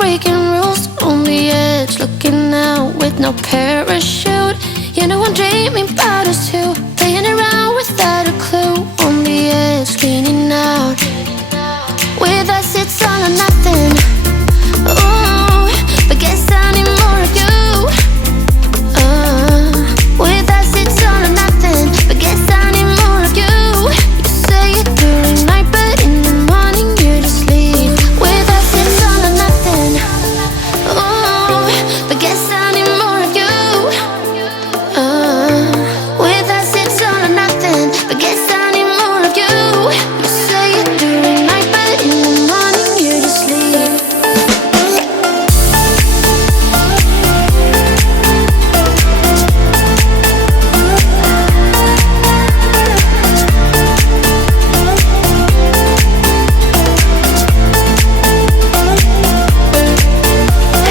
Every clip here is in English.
breaking rules on the edge, looking out with no parachute. You know I'm dreaming about us two, playing around without a clue. On the edge, leaning out. With us it's all or nothing. Ooh, but guess I need more of you. With us it's all or nothing, but guess I need more of you. You say it during night, but in the morning you just leave. With us it's all or nothing. Ooh, but guess I need more of you. With us it's all or nothing, but guess I need more of you. You say it during night, but in the morning you just leave.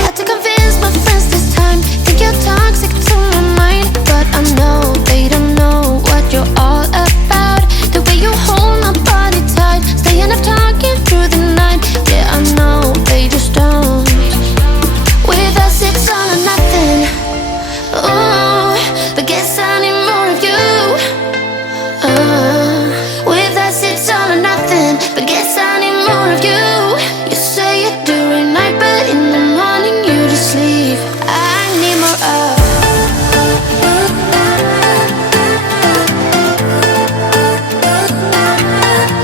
Had to convince my friends this time. Think you're toxic to my mind, but I know they don't know what you're all about. The way you hold my body tight, staying up talking through the night. Yeah, I know they just don't. With us it's all or nothing. Ooh, but guess I need more of you. With us it's all or nothing, but guess I need more of you. You say it during night, but in the morning you just leave. I need more of.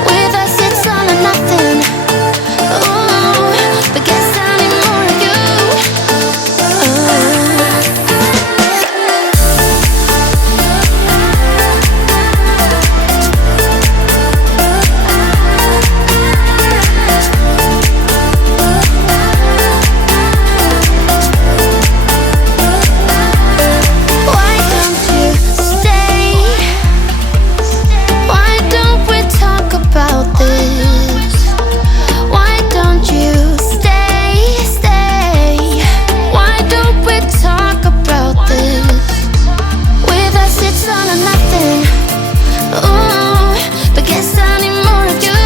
With us it's all or nothing. Ooh, but guess I need more of you. Why don't you stay? Why don't we talk about this? Why don't you stay? Why don't we talk about this? With us it's all or nothing. Ooh, but guess I need more of you.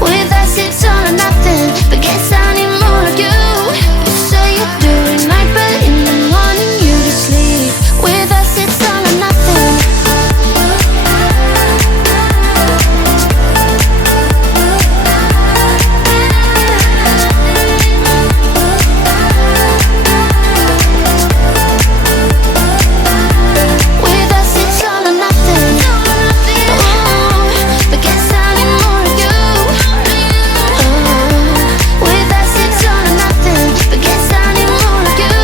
With us it's all or nothing, but guess I need more of you. You say it during night, but in the morning you just leave. With us it's all or nothing. With us it's all or nothing. Ooh, but guess I need more of you. With us it's all or nothing, but guess I need more of you.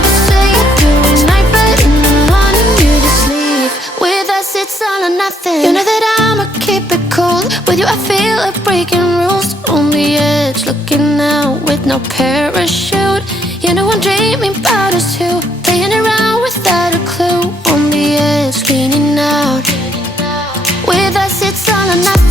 You say it during night, but in the morning you just leave. With us it's all or nothing. You know that I'ma keep it cool. With you I feel like breaking rules. On the edge, looking out with no parachute. You know I'm dreaming about us two, playing around without a clue. On the edge, leaning out. With us it's all or nothing.